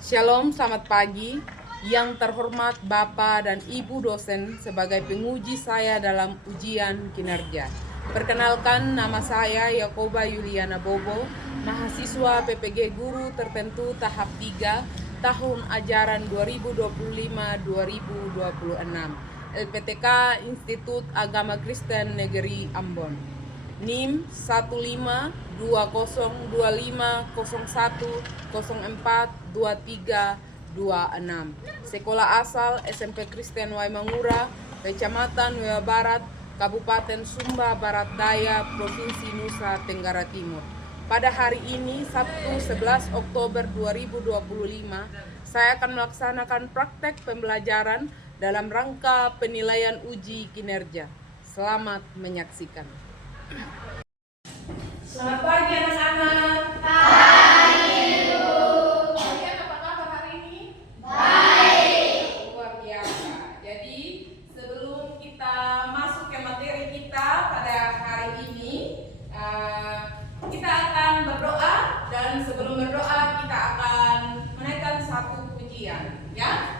Shalom, selamat pagi. Yang terhormat Bapak dan Ibu dosen sebagai penguji saya dalam ujian kinerja. Perkenalkan, nama saya Yakoba Yuliana Bobo, mahasiswa PPG Guru Tertentu tahap 3 tahun ajaran 2025-2026. LPTK Institut Agama Kristen Negeri Ambon. NIM 15201010042326. Sekolah asal SMP Kristen Waimangura, Kecamatan Wea Barat, Kabupaten Sumba Barat Daya, Provinsi Nusa Tenggara Timur. Pada hari ini, Sabtu 11 Oktober 2025, saya akan melaksanakan praktek pembelajaran dalam rangka penilaian uji kinerja. Selamat menyaksikan. Selamat pagi anak-anak. Pagi, Bu. Kalian apa kabar hari ini? Baik. Luar biasa. Jadi sebelum kita masuk ke materi kita pada hari ini, kita akan berdoa, dan sebelum berdoa kita akan menaikkan satu pujian, ya.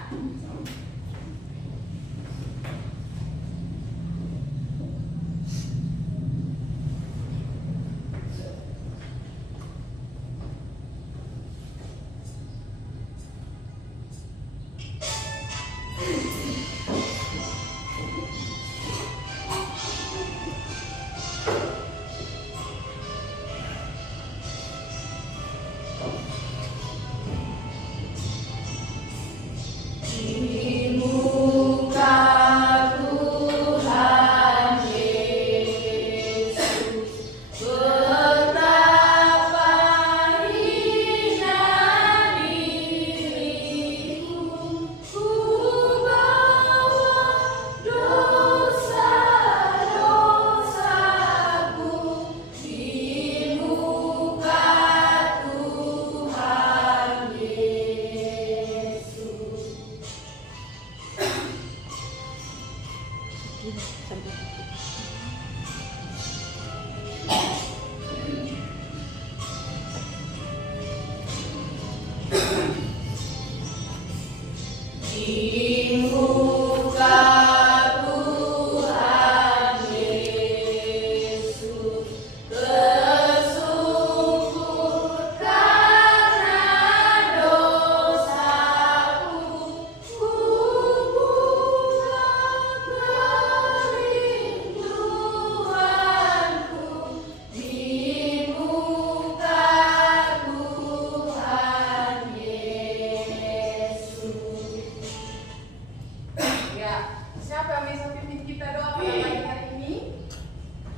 Siapa yang bisa pimpin kita doa pada pagi hari ini?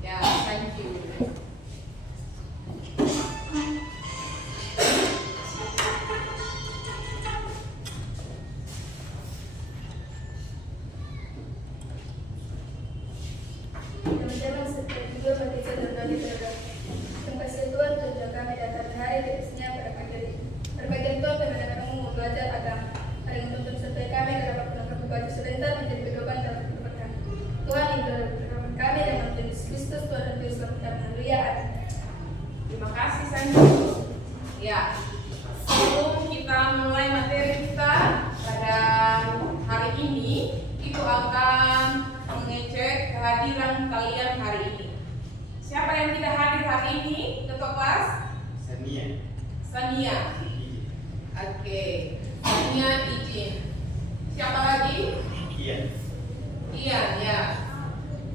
Ya, thank you. Teman-teman seperti juga bagi saudara di terhadap kasih Tuhan tujuan kami datang hari khususnya pada pagi hari. Berbagian Tuhan kemenangan umum belajar agama. Hari menuntun sertai kami ke dapat menangkap baju sebentar menjadi pedoman dalam kehidupan kami. Tuhan yang berdoa kami dan Tuhan Yesus Kristus Tuhan dan Yesus kami. Haleluya. Amin. Terima kasih Sanju. Ya, sebelum kita mulai materi kita pada hari ini, Ibu akan mengecek kehadiran kalian hari ini. Siapa yang tidak hadir hari ini? Ketua kelas? Sania. Oke, Sania izin. Siapa lagi? Ian, ya.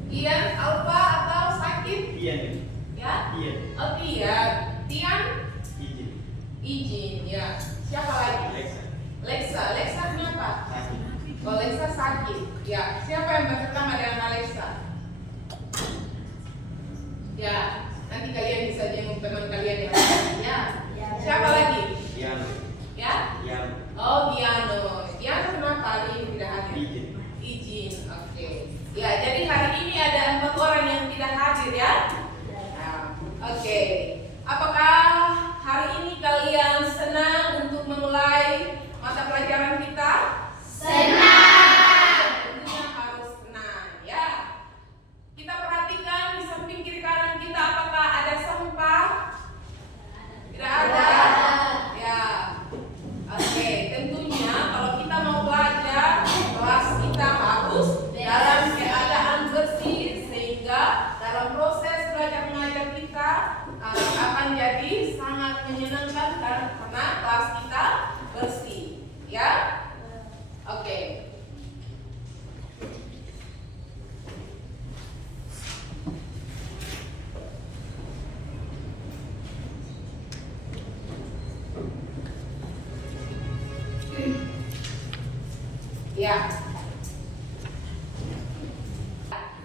Ian, Alfa atau sakit? Ian. Ya? Ian. Oh, Tian. Tian? Izin. Izin, ya. Siapa lagi? Alexa. Lexa kenapa? Sakit. Oh, Lexa sakit. Ya. Siapa yang bersama dengan Alexa? Ya. Nanti kalian bisa jenguk teman kalian yang lain. Ya. Siapa lagi? Ian. Ya? Ian. Oh, Giano. Giano kenapa hari ini tidak hadir? Izin. Izin. Oke. Ya, jadi hari ini ada 4 orang yang tidak hadir, ya. Nah, oke. Apakah hari ini kalian senang untuk memulai mata pelajaran kita? Senang. Tentunya harus senang, ya. Kita perhatikan di samping kiri kanan kita, apakah ada sampah? Tidak ada. Ya.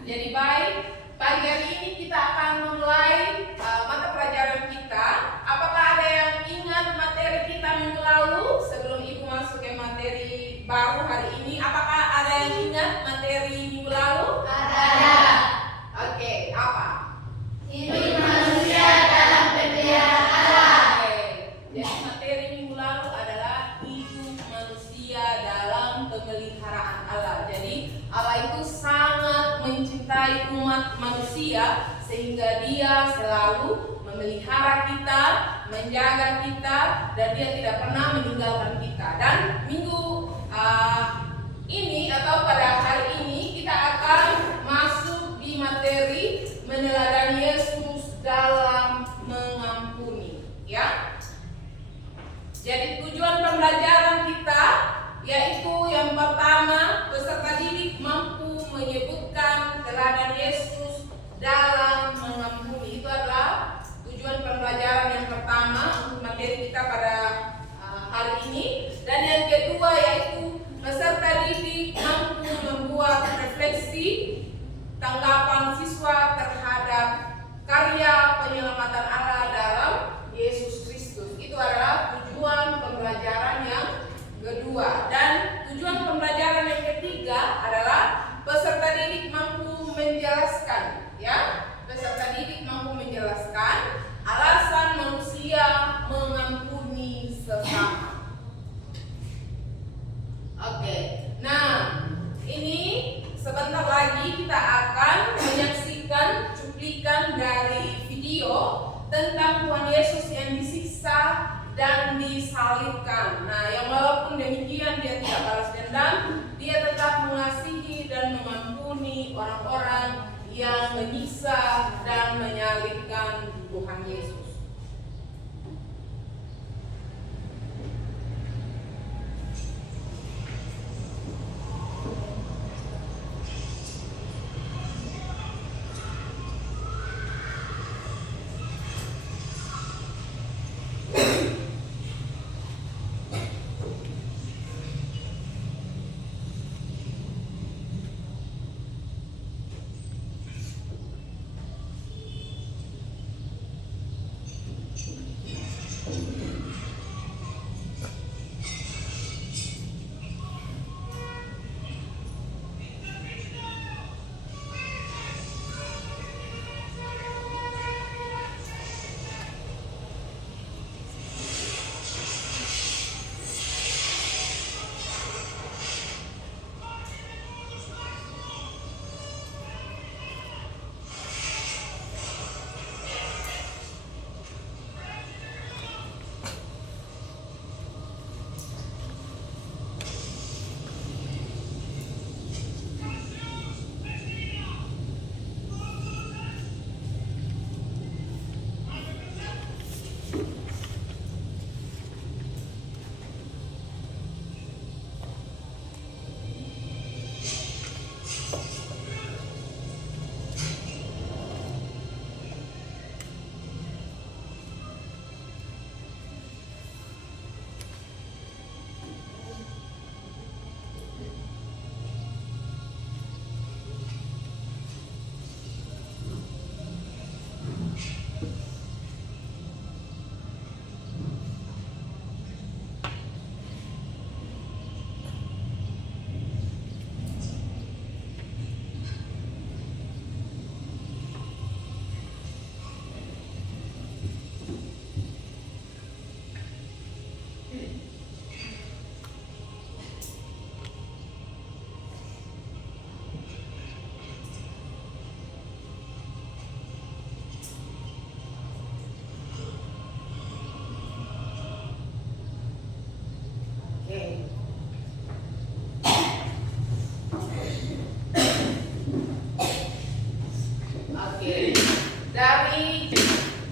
Jadi baik, pagi hari ini kita akan memulai mata pelajaran kita. Apakah ada yang ingat materi kita minggu lalu? Sebelum Ibu masuk ke materi baru hari ini, apakah ada yang ingat materi minggu lalu? Ada. Oke, apa? Hidup manusia dalam pemeliharaan Allah. Oke, jadi materi minggu lalu adalah hidup manusia dalam pemeliharaan Allah. Jadi Allah itu sangat mencintai umat manusia sehingga Dia selalu memelihara kita, menjaga kita, dan Dia tidak pernah meninggalkan kita. Dan minggu ini atau pada hari ini kita akan masuk di materi meneladani Yesus dalam mengampuni, ya. Jadi tujuan pembelajaran kita yaitu yang pertama, peserta didik mampu menyebutkan teladan Yesus dalam mengampuni. Itu adalah tujuan pembelajaran yang pertama untuk materi kita pada hari ini. Dan yang kedua yaitu peserta didik mampu membuat refleksi tanggapan siswa terhadap karya penyelamatan Allah dalam Yesus Kristus. Itu adalah tujuan pembelajaran yang kedua. Dan tujuan pembelajaran yang ketiga adalah peserta didik mampu menjelaskan, ya. Peserta didik mampu menjelaskan alasan manusia mengampuni sesama. Oke. Nah, ini sebentar lagi kita akan menyaksikan cuplikan dari video tentang Tuhan Yesus yang disiksa dan disalibkan. Nah, yang walaupun demikian Dia tidak balas dendam, Dia tetap mengasihi dan mengampuni orang-orang yang menyiksa dan menyalibkan Tuhan Yesus.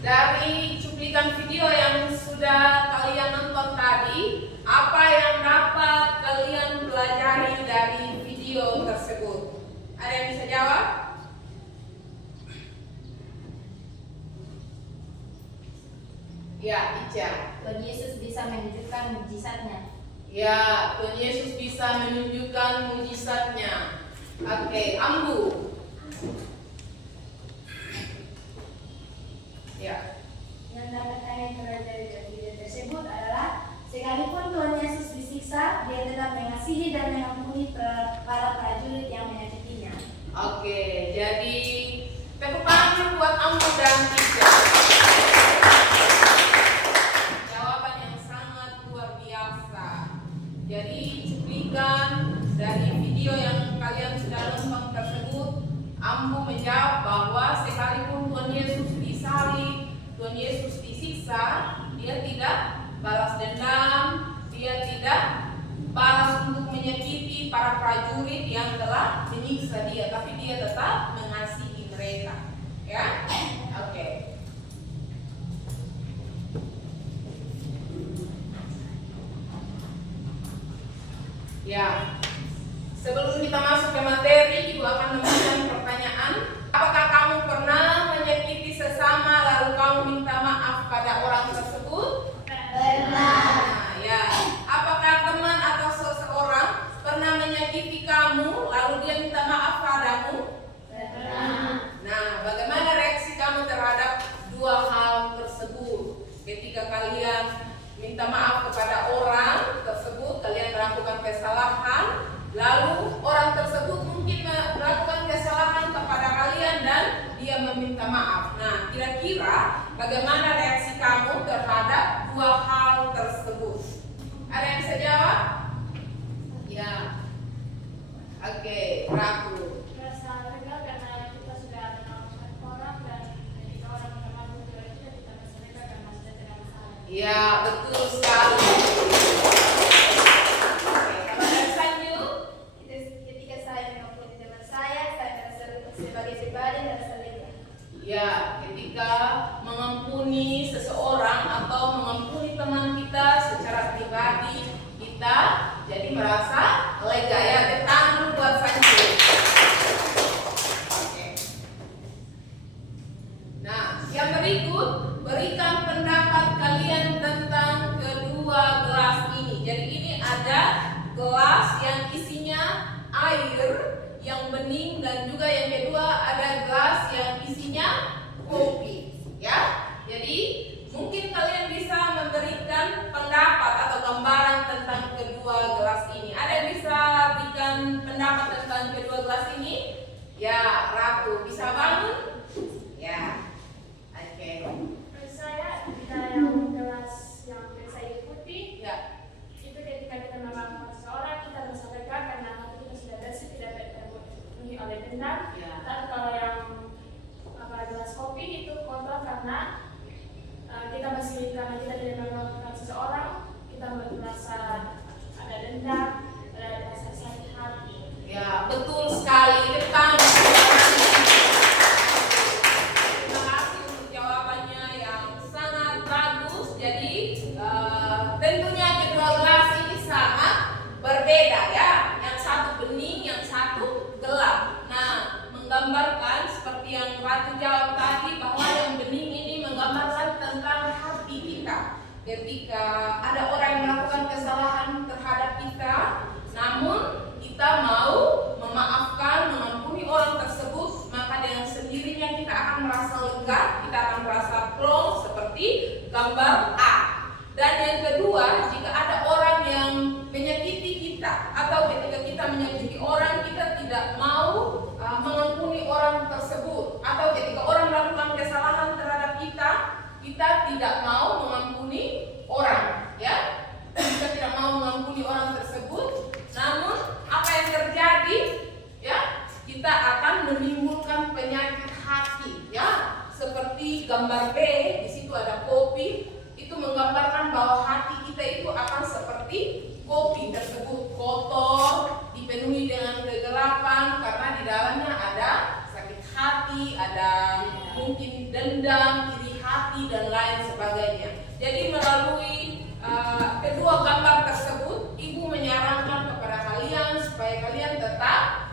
Dari cuplikan video yang sudah kalian nonton tadi, apa yang dapat kalian pelajari dari video tersebut? Ada yang bisa jawab? Ya, Ica. Tuhan Yesus bisa menunjukkan mujizatnya. Ya, Tuhan Yesus bisa menunjukkan mujizatnya. Oke, Ambu. Ya. Yang dapat saya peroleh dari video tersebut adalah sekalipun Tuhan Yesus disiksa, Dia tetap mengasihi dan mengampuni para prajurit yang menyakitinya. Oke, jadi tepuk tangan buat Ambu dan Tika. Jawaban yang sangat luar biasa. Jadi cuplikan dari video yang kalian sudah nonton tersebut, Ambu menjawab bahwa sekalipun Tuhan Yesus disalib, Tuhan Yesus disiksa, Dia tidak balas dendam, Dia tidak balas untuk menyakiti para prajurit yang telah menyiksa Dia, tapi Dia tetap mengasihi mereka. Ya, oke. Ya, sebelum kita masuk ke materi, Ibu akan memberikan pertanyaan. Apakah kamu pernah menyakiti sesama lalu kamu minta maaf pada orang tersebut? Pernah. Ya. Apakah teman atau seseorang pernah menyakiti kamu lalu dia minta maaf padamu? Pernah. Nah, bagaimana reaksi kamu terhadap dua hal tersebut? Ketika kalian minta maaf kepada orang tersebut, kalian melakukan kesalahan, lalu orang tersebut mungkin melakukan kesalahan kepada kalian dan dia meminta maaf. Nah, kira-kira bagaimana reaksi kamu terhadap dua hal tersebut? Ada yang bisa jawab? Ya. Oke, Ratu. Rasa lega karena kita sudah memaafkan orang dan ketika orang minta maaf kepada kita merasa lega karena sudah tidak bersalah. Ya, betul sekali. Oke, kalau dari Sanju? Ketika saya mengampuni teman saya merasa sebagai pribadi merasa lega. Ya, ketika mengampuni seseorang atau mengampuni teman kita secara pribadi, kita jadi merasa lega ya. Tepuk tangan dulu buat Sanju. Oke. Nah, yang berikut, berikan pendapat kalian tentang kedua gelas ini. Jadi ini ada gelas yang isinya air yang bening dan juga yang kedua ada gelas yang isinya kopi. Ya, jadi mungkin kalian bisa memberikan pendapat atau gambaran tentang kedua gelas ini. Ada yang bisa berikan pendapat tentang kedua gelas ini? Ya, Ratu bisa bangun? Ya, oke. Menurut saya kita yang gelas yang saya ikuti Ya, itu ketika kita memaafkan seseorang kita merasa lega karena hati kita sudah bersih tidak terpenuhi oleh dendam. Ya. Dan kalau yang gelas kopi itu kotor karena kita masih karena kita tidak memaafkan seseorang kita merasa ada dendam, ada rasa sakit hati. ya betul sekali. Depan. Terima kasih untuk jawabannya yang sangat bagus. Jadi tentunya kedua gelas ini sangat berbeda ya. Yang satu bening, yang satu gelap. Nah, menggambarkan seperti yang Ratu jawab tadi bahwa yang bening ini menggambarkan tentang hati kita. Ketika ada orang yang melakukan kesalahan terhadap kita, namun kita mau memaafkan, mengampuni orang tersebut, maka dengan sendirinya kita akan merasa lega, kita akan merasa plong seperti gambar A. Dan yang kedua, jika ada orang yang menyakiti kita atau ketika kita menyakiti orang, kita tidak mau mengampuni orang tersebut, atau ketika orang melakukan kesalahan terhadap kita, kita tidak mau mengampuni orang, ya. Kita tidak mau mengampuni orang tersebut, namun apa yang terjadi, ya, kita akan menimbulkan penyakit hati, ya. Seperti gambar B, di situ ada kopi, itu menggambarkan bahwa hati kita itu akan seperti kopi tersebut, kotor, dipenuhi dengan kegelapan karena di dalamnya ada sakit hati, ada mungkin dendam, iri hati dan lain sebagainya. Jadi melalui kedua gambar tersebut, Ibu menyarankan kepada kalian supaya kalian tetap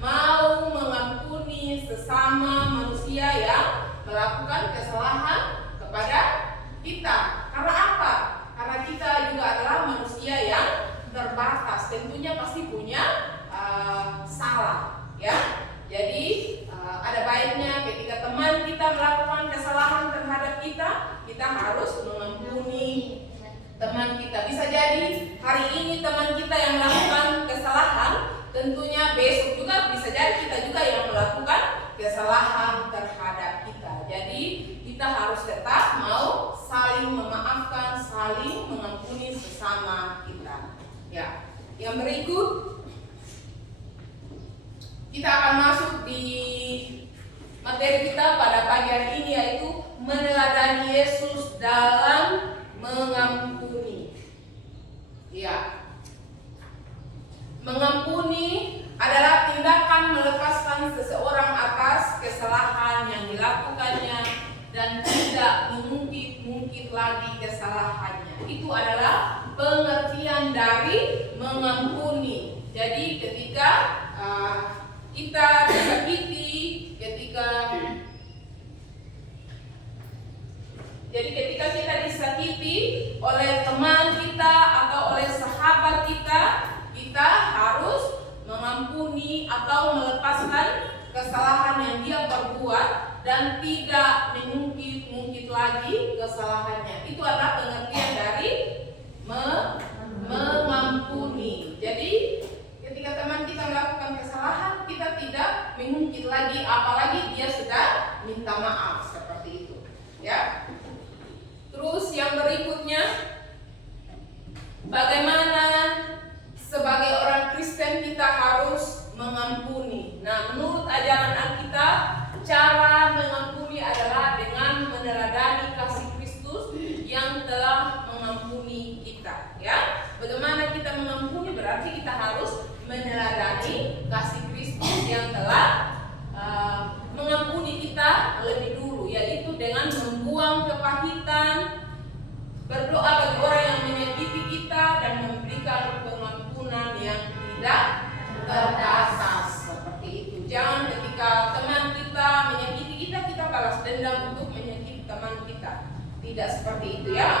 mau mengampuni sesama manusia yang melakukan kesalahan kepada kita. Karena apa? Karena kita juga adalah manusia yang hari ini teman kita yang melakukan kesalahan, tentunya besok juga bisa jadi kita juga yang melakukan kesalahan terhadap kita. Jadi kita harus tetap mau saling memaafkan, saling mengampuni sesama kita. Ya, yang berikut kita akan masuk di materi kita pada pagi hari ini, yaitu meneladani Yesus dalam mengampuni. Ya, mengampuni adalah tindakan melepaskan seseorang atas kesalahan yang dilakukannya dan tidak mengungkit-ungkit lagi kesalahannya. Itu adalah pengertian dari mengampuni. Jadi ketika kita disakiti, ketika kita disakiti oleh teman kita atau oleh sahabat kita, kita harus mengampuni atau melepaskan kesalahan yang dia perbuat dan tidak mengungkit-ungkit lagi kesalahannya. Itu adalah pengertian dari mengampuni. Jadi ketika teman kita melakukan kesalahan, kita tidak mengungkit lagi, apalagi dia sudah minta maaf, seperti itu. Ya. Terus yang berikutnya, bagaimana sebagai orang Kristen kita harus mengampuni. Nah, menurut ajaran Alkitab, cara mengampuni adalah dengan meneladani kasih Kristus yang telah mengampuni kita. Ya, bagaimana kita mengampuni? Berarti kita harus meneladani kasih Kristus yang telah mengampuni kita lebih dulu, yaitu dengan membuang kepahitan, berdoa bagi orang yang menyakiti kita, dan memberikan pengampunan yang tidak terbatas, seperti itu. Jangan ketika teman kita menyakiti kita, kita balas dendam untuk menyakiti teman kita. Tidak seperti itu, ya.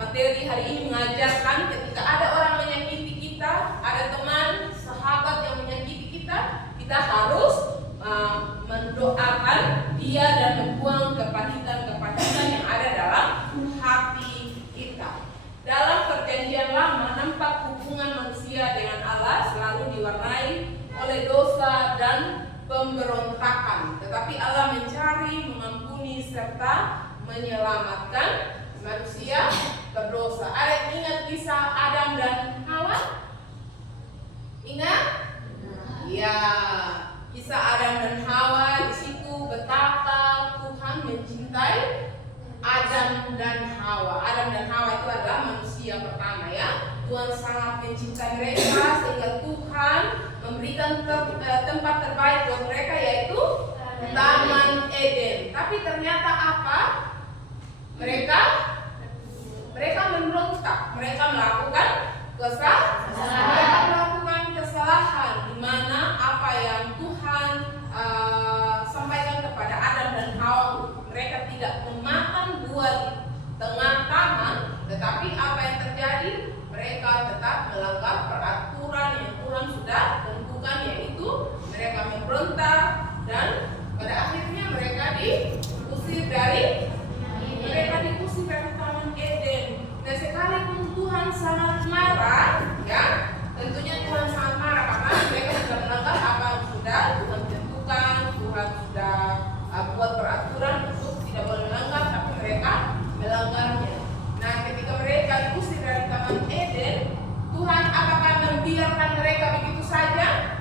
Materi hari ini mengajarkan ketika ada orang menyakiti kita, ada teman, sahabat yang menyakiti kita, kita harus mendoakan dia dan membuang kepahitan-kepahitan yang ada dalam hati kita. Dalam perjanjian lama, nampak hubungan manusia dengan Allah selalu diwarnai oleh dosa dan pemberontakan. Tetapi Allah mencari, mengampuni, serta menyelamatkan manusia berdosa. Ada yang ingat kisah Adam dan Hawa? Ingat? Ya, kisah Adam dan Hawa. Di situ betapa Tuhan mencintai Adam dan Hawa. Adam dan Hawa itu adalah manusia pertama, ya. Tuhan sangat mencintai mereka sehingga Tuhan memberikan tempat terbaik buat mereka, yaitu Taman Eden. Tapi ternyata apa? Mereka memberontak. Mereka melakukan kesalahan, di mana apa yang Tuhan sampaikan kepada Adam dan Hawa, mereka tidak memakan buah di tengah taman, tetapi apa yang terjadi? Mereka tetap melanggar peraturan yang Tuhan sudah tentukan, yaitu mereka memberontak, dan pada akhirnya mereka diusir dari Taman Eden. Dan sekalipun Tuhan sangat marah, ya, tentunya Tuhan sangat marah karena mereka sudah melanggar apa yang sudah Tuhan tentukan. Tuhan sudah buat peraturan untuk tidak boleh melanggar, tapi mereka melanggarnya. Nah, ketika mereka diusir dari Taman Eden, Tuhan apakah membiarkan mereka begitu saja?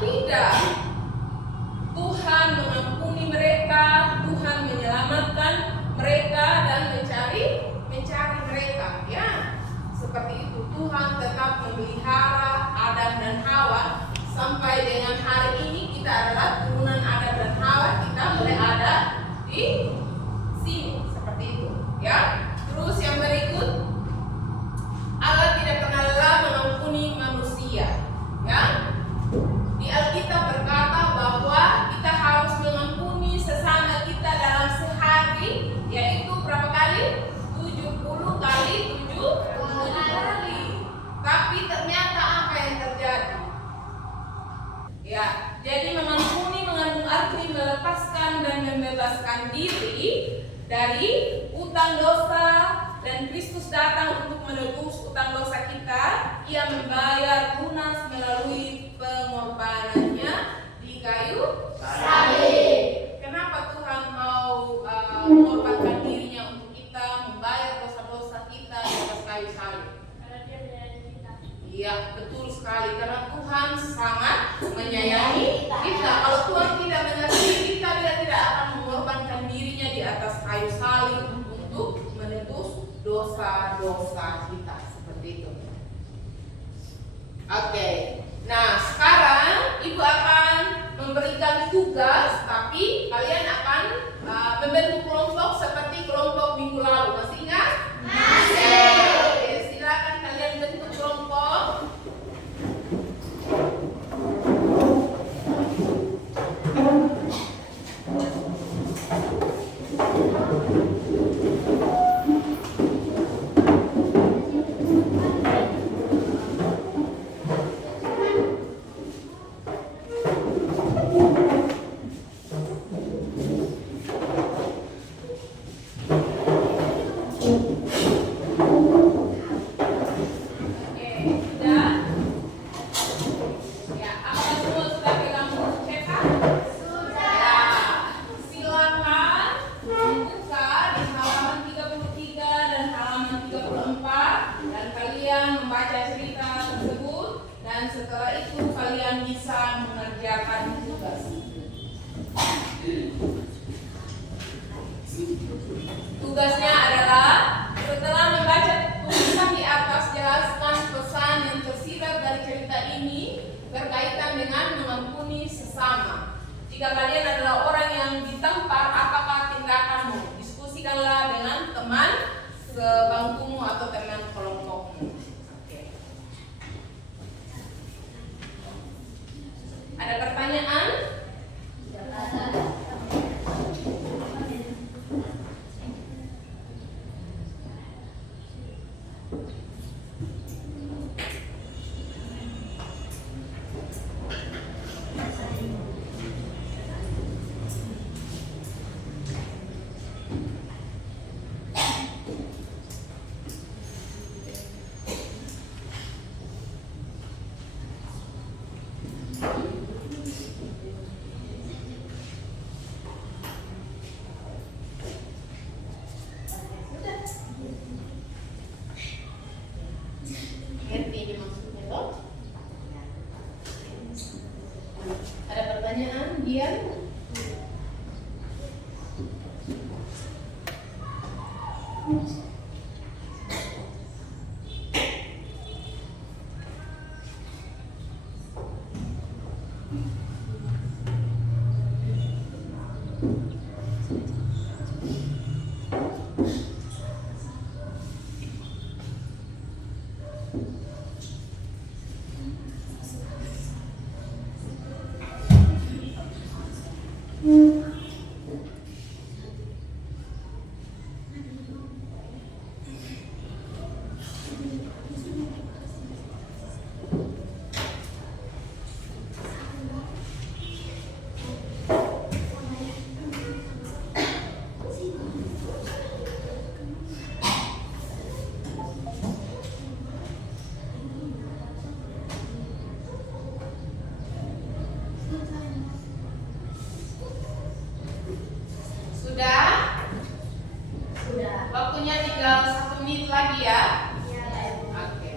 Tidak. Tuhan mengampuni mereka, Tuhan menyelamatkan mereka dan mencari mereka, ya. Seperti itu, Tuhan tetap memelihara Adam dan Hawa sampai dengan hari ini. Kita adalah turunan Adam dan Hawa, kita boleh ada di sini, seperti itu, ya. Terus yang berikut, Allah tidak pernah lelah mengampuni manusia, ya. Di Alkitab berkata bahwa kita harus mengampuni sesama kita dalam sehari, yaitu berapa kali? 70 kali 70 kali. Tapi ternyata apa yang terjadi? Ya, jadi mengampuni mengandung arti melepaskan dan membebaskan diri dari utang dosa, dan Kristus datang untuk menebus utang dosa ia membayar lunas melalui pengorbanannya di kayu salib. Kenapa Tuhan mau mengorbankan dirinya untuk kita, membayar dosa-dosa kita di atas kayu salib? Karena dia menyayangi kita. Iya, betul sekali. Karena Tuhan sangat menyayangi kita. Kalau Tuhan tidak menyayangi kita, dia tidak akan mengorbankan dirinya di atas kayu salib untuk menebus dosa-dosa kita. Seperti itu. Oke. Nah, sekarang Ibu akan memberikan tugas, tapi kalian akan membentuk kelompok seperti kelompok minggu lalu. Masih ingat? Masih. Oke, silakan kalian bentuk kelompok. Tugasnya adalah setelah membaca tulisan di atas, jelaskan pesan yang tersirat dari cerita ini berkaitan dengan mengampuni sesama. Jika kalian adalah orang yang ditampar, apakah tindakanmu? Diskusikanlah dengan teman sebangkumu atau teman kelompokmu. Oke. Ada pertanyaan? Ngerti ini maksudnya toh? Ada pertanyaan, Dian? Waktunya tinggal 1 menit lagi ya. Oke.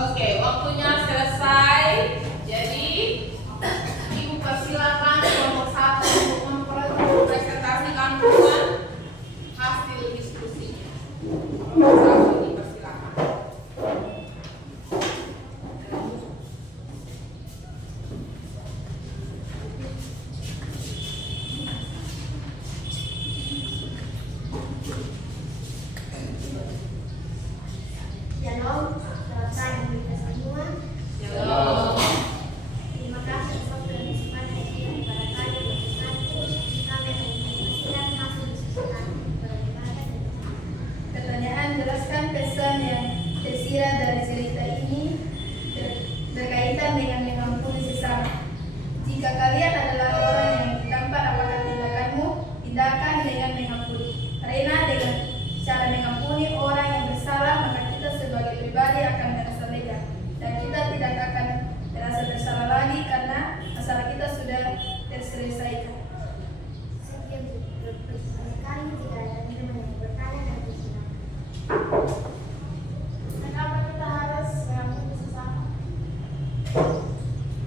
Oke, waktunya selesai. Jadi, Ibu persilakan kelompok 1 untuk mempresentasikan hasil diskusinya. Kelompok 1 dipersilakan. menjelaskan pesan yang tersirat dari cerita ini berkaitan dengan mengampuni sesama. Jika kalian adalah orang yang ditampar, apakah tindakanmu? Tindakan dengan mengampuni. Karena dengan cara mengampuni orang yang bersalah, maka kita sebagai pribadi akan merasa lega dan kita tidak akan merasa bersalah lagi karena masalah kita sudah terselesaikan. Sekian berkali tidak ada teman yang bertanya dan bersenang. Kenapa kita harus mengampuni sesama?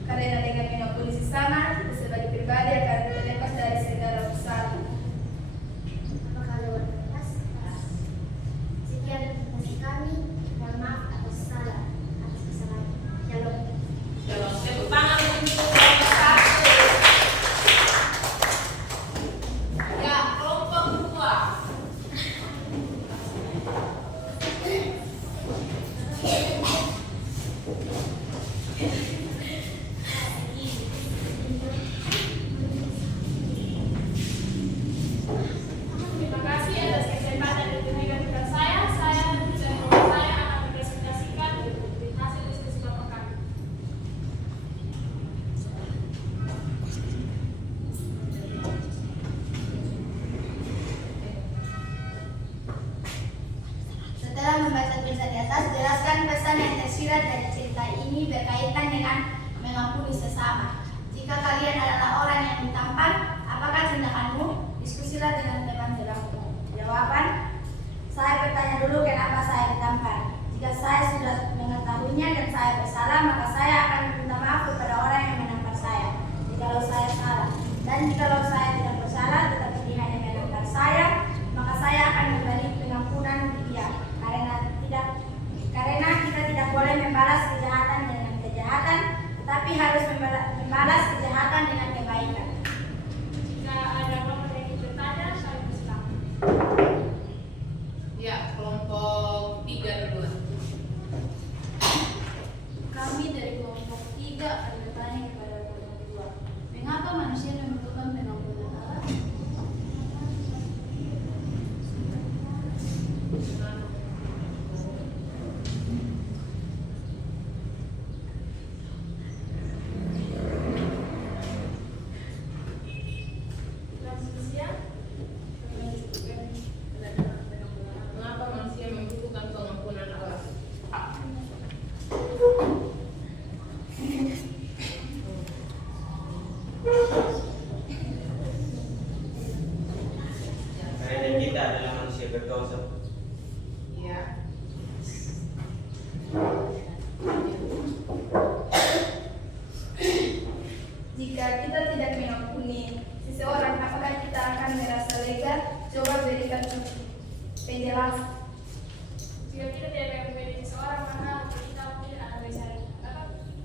Karena dengan mengampuni sesama, kita sebagai pribadi akan terlepas dari segala masalah. Apakah lewat batas? Sekian dari kami. Mohon maaf atas kesalahan. Shalom. Shalom. Tepuk tangan untuk kelompok 1. Ya, kelompok 2. Terima kasih atas kesempatan yang diberikan kepada saya. Saya dan kelompok saya akan mempresentasikan hasil diskusi kelompok kami. Setelah membaca tulisan di atas, jelaskan pesan yang tersirat dari cerita ini berkaitan dengan mengampuni sesama. Jika kalian adalah orang yang ditampar, apakah tindakanmu? Diskusilah dengan teman sebangku. Jawaban, saya bertanya dulu kenapa saya ditampar. Jika saya sudah mengetahuinya dan saya bersalah, maka saya akan meminta maaf kepada orang yang menampar saya. Jikalau saya salah, dan jikalau saya tidak bersalah, tetapi dia hanya menampar saya, maka saya akan memberi pengampunan di dia. Karena kita tidak boleh membalas kejahatan dengan kejahatan, tetapi harus membalas kejahatan dengan kebaikan. Jika ada kelompok yang ingin bertanya, saya bersilakan. Ya, kelompok 3 duluan. Kami dari kelompok 3 akan bertanya kepada kelompok 2. Mengapa manusia membutuhkan pengampunan Allah? Transisia. Mengapa manusia membutuhkan pengampunan Allah? Karena kita adalah manusia berdosa. Ya. Jika kita tidak mengampuni seseorang, apakah kita akan merasa lega? Coba berikan penjelasan. Jika kita tidak mengampuni seseorang, maka kita mungkin akan bisa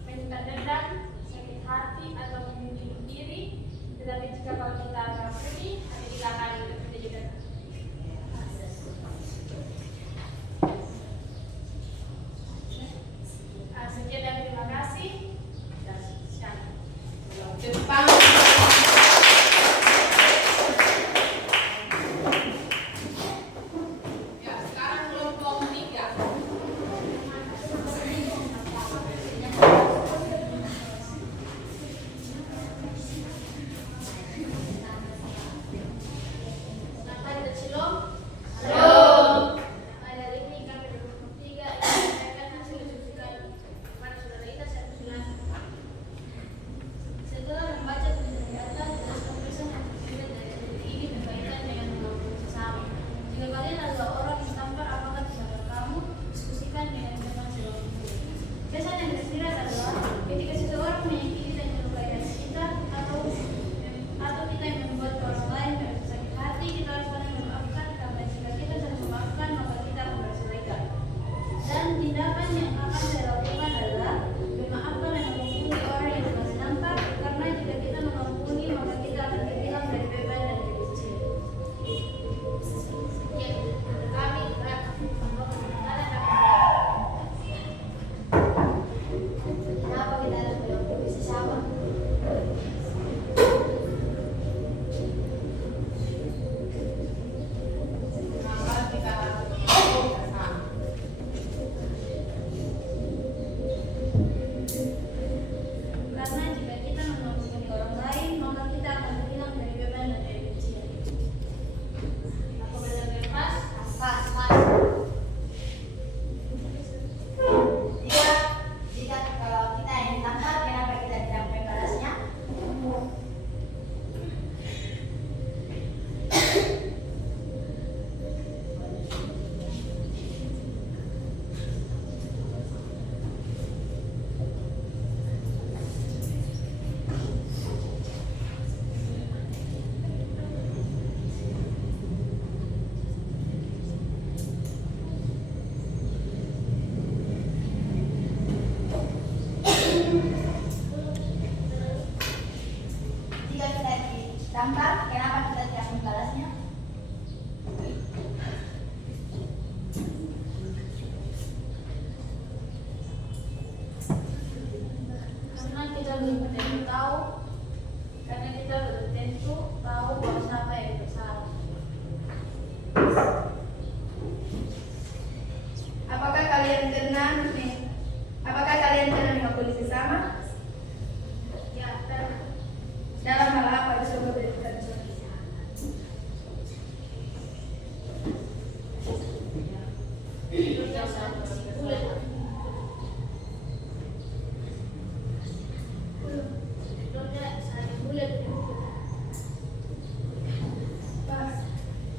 menyimpan dendam, sakit hati, atau membunuh diri. Tetapi jika kalau kita mengampuni, hati kita akan berbeda juga. Sekian dan terima kasih. Dan shalom. Tepuk tangan. Ya, sekarang kelompok 3. Selamat dan shalom. Pada hari ini kami dari kelompok 3 akan menyampaikan hasil diskusi kami. Kepada saudara kita saya persilakan. Setelah membaca tulisan di atas, jelaskan pesan yang tersirat dari cerita ini berkaitan dengan mengampuni sesama. Jika kalian adalah orang yang ditampar, apakah tindakan kamu? Diskusikan dengan teman sebangku. Pesan yang tersirat adalah ketika seseorang menyakiti dan melukai hati kita atau kita yang membuat orang lain sakit hati, kita harus pandai memaafkan karena jika kita saling memaafkan maka kita akan merasa lega. Dan tindakan yang akan saya lakukan adalah memaafkan dan mengampuni orang yang telah menampar karena jika kita mengampuni maka kita akan terhilang dari beban dan kebencian. Sekian kami kenapa kita harus mengampuni sesama? Kenapa kita harus mengampuni sesama? kita belum tentu tahu, karena kita belum tentu tahu bahwa siapa yang bersalah. Apakah kalian pernah mengampuni sesama? Ya, karena Dalam hal apa? Coba berikan contoh. yang sama bulan. Contohnya saling bulan. Pas.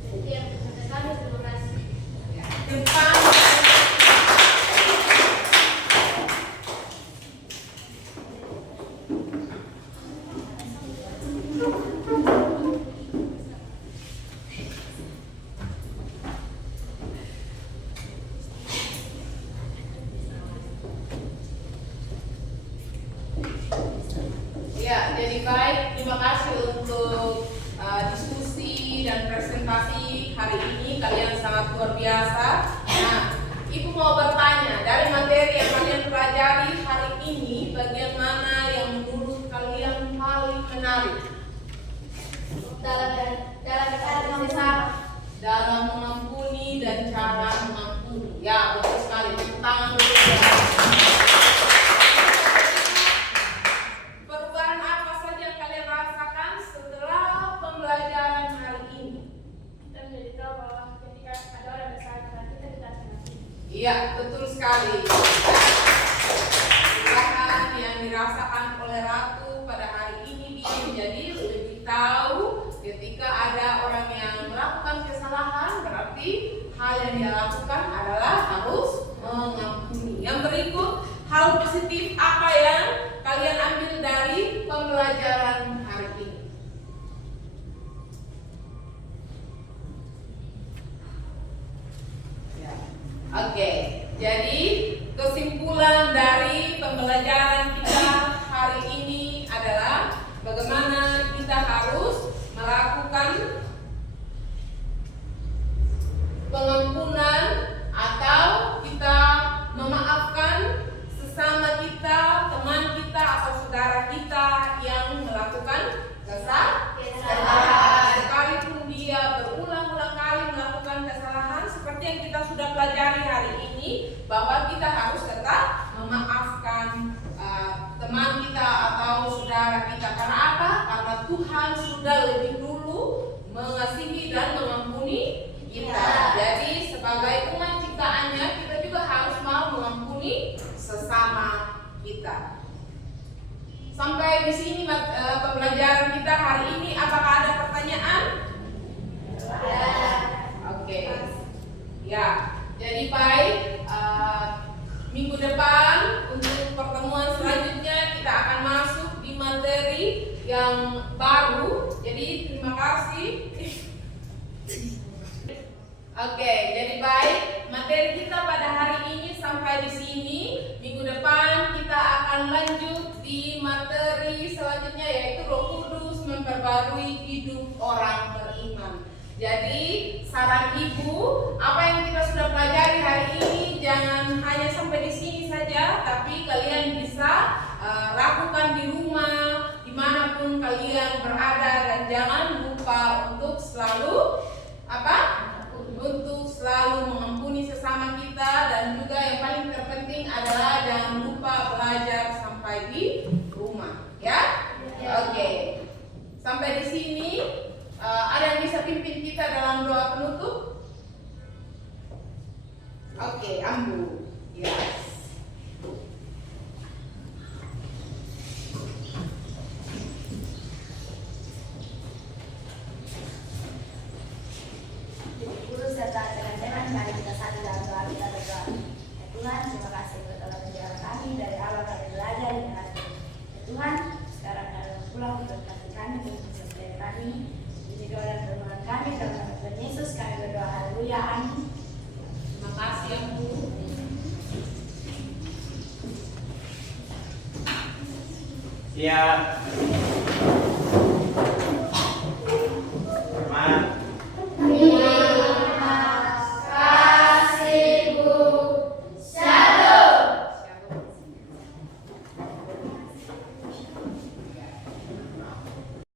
Jadi yang pertama kali terima kasih. Depan. Ya, jadi baik, terima kasih untuk diskusi dan presentasi hari ini. Kalian sangat luar biasa. Nah, Ibu mau bertanya, dari materi yang kalian pelajari hari ini, bagian mana yang menurut kalian paling menarik? Dalam sesama. Dalam mengampuni dan cara mengampuni. Ya, betul sekali. Tepuk tangan dulu ya. Perubahan apa saja yang kalian rasakan setelah pembelajaran hari ini? Kita menjadi tahu bahwa ketika ada orang bersalah dengan kita dikasih ngasih. Iya, betul sekali. Perubahan yang dirasakan oleh Ratu pada hari ini dia menjadi lebih tahu ketika ada orang yang melakukan kesalahan, berarti hal yang dia lakukan adalah harus mengampuni. Yang berikut, hal positif apa yang kalian ambil dari pembelajaran hari ini? Ya. Oke, jadi kesimpulan dari pembelajaran kita hari ini adalah bagaimana kita harus melakukan pengampunan atau kita memaafkan sesama kita, teman kita atau saudara kita yang melakukan kesalahan. Sekalipun dia berulang-ulang kali melakukan kesalahan, seperti yang kita sudah pelajari hari ini, bahwa kita harus tetap memaafkan teman kita atau saudara kita. Karena apa? Karena Tuhan sudah lebih dulu mengasihi dan mengampuni kita. Jadi sebagai umat ciptaannya, kita juga harus mau mengampuni sesama kita. Sampai di sini pembelajaran kita hari ini. Apakah ada pertanyaan? Ya. Oke. Ya. Jadi baik. Minggu depan untuk pertemuan selanjutnya kita akan masuk di materi yang baru. Jadi terima kasih. Oke, jadi baik. Materi kita pada hari ini sampai di sini. Minggu depan kita akan lanjut di materi selanjutnya, yaitu Roh Kudus memperbarui hidup orang beriman. Jadi saran Ibu, apa yang kita sudah pelajari hari ini jangan hanya sampai di sini saja, tapi kalian bisa lakukan di rumah, dimanapun kalian berada, dan jangan lupa untuk selalu untuk selalu mengampuni sesama kita, dan juga yang paling terpenting adalah jangan lupa belajar sampai di rumah, ya? Oke. Sampai di sini. Ada yang bisa pimpin kita dalam doa penutup? Oke, Ambu. Yes. Guru serta teman-teman, mari kita satu dalam doa kita berdoa. Ya Tuhan, terima kasih untuk telah menjaga kami dari awal kami belajar hingga hari ini. Ya Tuhan, sekarang kami pulang berkati kami untuk mencintai kami. Ini doa dan permohonan kami dalam nama Tuhan Yesus, kami berdoa. Haleluya, amin. Terima kasih, Ambu. Siap.